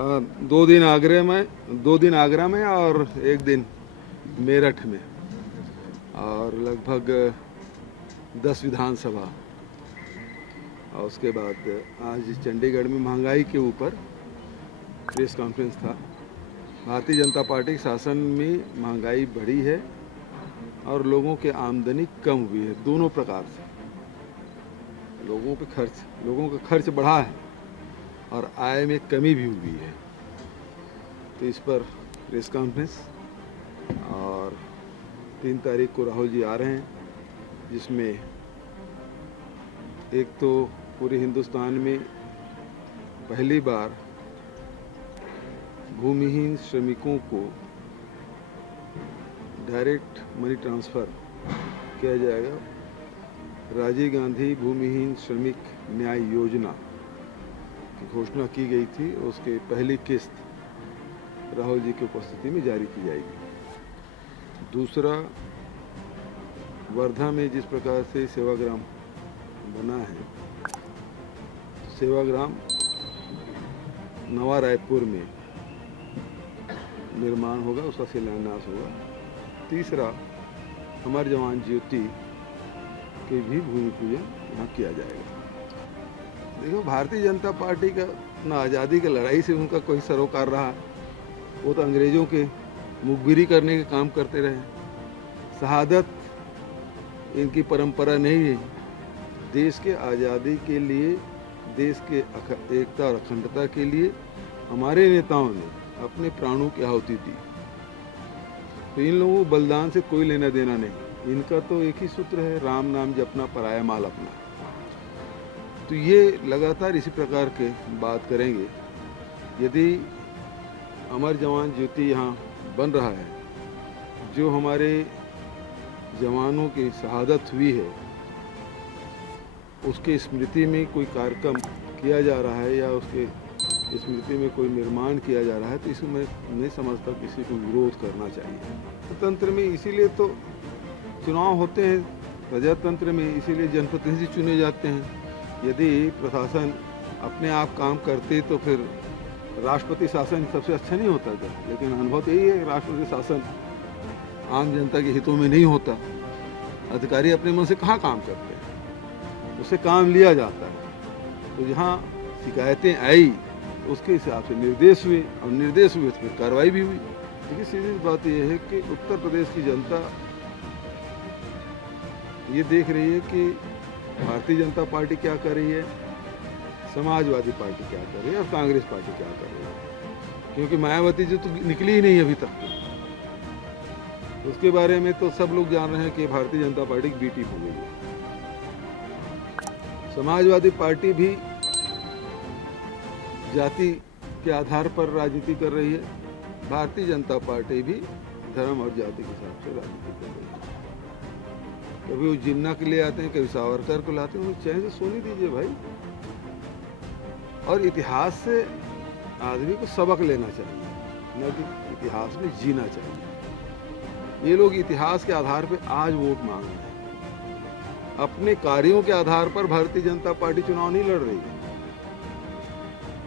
दो दिन आगरा में और एक दिन मेरठ में, और लगभग 10 विधानसभा। और उसके बाद आज चंडीगढ़ में महंगाई के ऊपर प्रेस कॉन्फ्रेंस था। भारतीय जनता पार्टी के शासन में महंगाई बढ़ी है और लोगों के आमदनी कम हुई है। दोनों प्रकार से लोगों का खर्च बढ़ा है और आय में कमी भी हुई है। तो इस पर प्रेस कॉन्फ्रेंस, और 3 तारीख को राहुल जी आ रहे हैं, जिसमें एक तो पूरे हिंदुस्तान में पहली बार भूमिहीन श्रमिकों को डायरेक्ट मनी ट्रांसफ़र किया जाएगा। राजीव गांधी भूमिहीन श्रमिक न्याय योजना की घोषणा की गई थी, उसके पहली किस्त राहुल जी की उपस्थिति में जारी की जाएगी। दूसरा, वर्धा में जिस प्रकार से सेवाग्राम बना है, सेवाग्राम नवा रायपुर में निर्माण होगा, उसका शिलान्यास होगा। तीसरा, अमर जवान ज्योति के भी भूमि पूजन यहाँ किया जाएगा। देखो, भारतीय जनता पार्टी का ना आज़ादी की लड़ाई से उनका कोई सरोकार रहा, वो तो अंग्रेज़ों के मुखबिरी करने के काम करते रहे। शहादत इनकी परंपरा नहीं है। देश के आज़ादी के लिए, देश के एकता और अखंडता के लिए हमारे नेताओं ने अपने प्राणों की आहुति दी। तो इन लोगों को बलिदान से कोई लेना देना नहीं। इनका तो एक ही सूत्र है, राम नाम जपना पराया माल अपना। तो ये लगातार इसी प्रकार के बात करेंगे। यदि अमर जवान ज्योति यहाँ बन रहा है, जो हमारे जवानों की शहादत हुई है उसके स्मृति में कोई कार्यक्रम किया जा रहा है या उसके स्मृति में कोई निर्माण किया जा रहा है, तो इसमें नहीं समझता किसी को विरोध करना चाहिए। तंत्र में इसीलिए तो चुनाव होते हैं, प्रजातंत्र में इसीलिए जनप्रतिनिधि चुने जाते हैं। यदि प्रशासन अपने आप काम करते तो फिर राष्ट्रपति शासन सबसे अच्छा नहीं होता था। लेकिन अनुभव तो यही है, राष्ट्रपति शासन आम जनता के हितों में नहीं होता। अधिकारी अपने मन से कहाँ काम करते हैं, उससे काम लिया जाता है। तो जहाँ शिकायतें आई उसके हिसाब से निर्देश हुए, और निर्देश हुए तो फिर कार्रवाई भी हुई। लेकिन सीधी बात यह है कि उत्तर प्रदेश की जनता ये देख रही है कि भारतीय जनता पार्टी क्या कर रही है, समाजवादी पार्टी क्या कर रही है और कांग्रेस पार्टी क्या कर रही है। क्योंकि मायावती जी तो निकली ही नहीं अभी तक। उसके बारे में तो सब लोग जान रहे हैं कि भारतीय जनता पार्टी की बी टीम हो गई है। समाजवादी पार्टी भी जाति के आधार पर राजनीति कर रही है। भारतीय जनता पार्टी भी धर्म और जाति के हिसाब से राजनीति कर रही है। कभी वो जिन्ना के लिए आते हैं, कभी सावरकर को लाते हैं। उन्हें चैन से सोने दीजिए भाई। और इतिहास से आदमी को सबक लेना चाहिए, न कि इतिहास में जीना चाहिए। ये लोग इतिहास के आधार पर आज वोट मांग रहे हैं। अपने कार्यों के आधार पर भारतीय जनता पार्टी चुनाव नहीं लड़ रही है।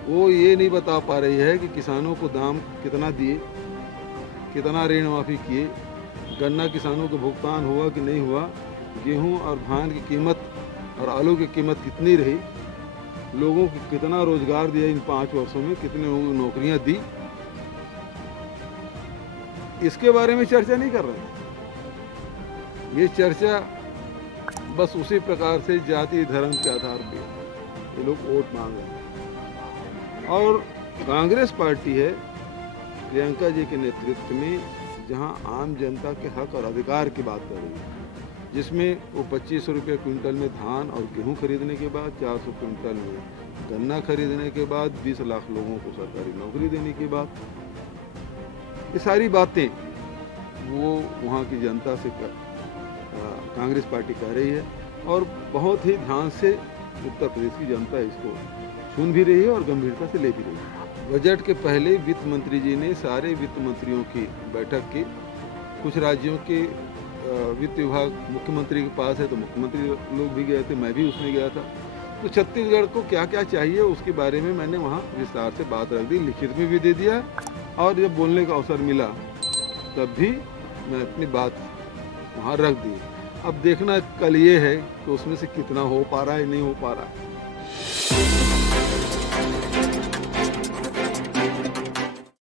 वो ये नहीं बता पा रही है कि किसानों को दाम कितना दिए, कितना ऋण माफी किए, गन्ना किसानों को भुगतान हुआ कि नहीं हुआ, गेहूं और धान की कीमत और आलू की कीमत कितनी रही, लोगों को कितना रोजगार दिया इन 5 वर्षों में, कितने लोगों को नौकरियां दी, इसके बारे में चर्चा नहीं कर रहे। ये चर्चा बस उसी प्रकार से जाति धर्म के आधार पर ये लोग वोट मांग रहे हैं। और कांग्रेस पार्टी है प्रियंका जी के नेतृत्व में, जहां आम जनता के हक और अधिकार की बात कर रही है, जिसमें वो 2500 रुपये क्विंटल में धान और गेहूं खरीदने के बाद, 400 क्विंटल में गन्ना खरीदने के बाद, 20 लाख लोगों को सरकारी नौकरी देने के बाद, ये सारी बातें वो वहाँ की जनता से कांग्रेस पार्टी कह रही है। और बहुत ही ध्यान से उत्तर प्रदेश की जनता इसको सुन भी रही है और गंभीरता से ले भी रही है। बजट के पहले वित्त मंत्री जी ने सारे वित्त मंत्रियों की बैठक की। कुछ राज्यों के वित्त विभाग मुख्यमंत्री के पास है, तो मुख्यमंत्री लोग भी गए थे, मैं भी उसमें गया था। तो छत्तीसगढ़ को क्या क्या चाहिए उसके बारे में मैंने वहाँ विस्तार से बात रख दी, लिखित में भी दे दिया, और जब बोलने का अवसर मिला तब भी मैं अपनी बात वहाँ रख दी। अब देखना कल ये है कि उसमें से कितना हो पा रहा है नहीं हो पा रहा है।